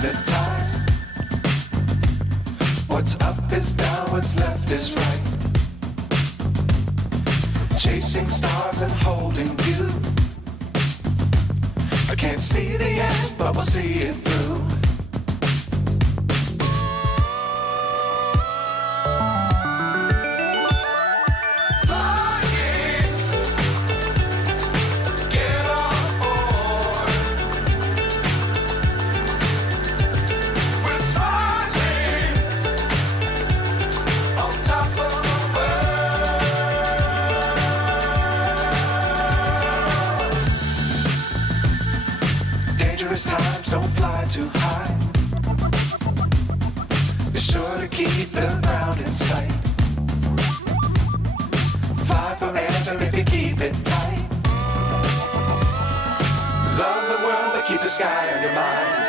hypnotized. What's up is down, what's left is right. Chasing stars and holding you. I can't see the end, but we'll see it through. Times don't fly too high. Be sure to keep the ground in sight. Fly forever if you keep it tight. Love the world, but keep the sky on your mind.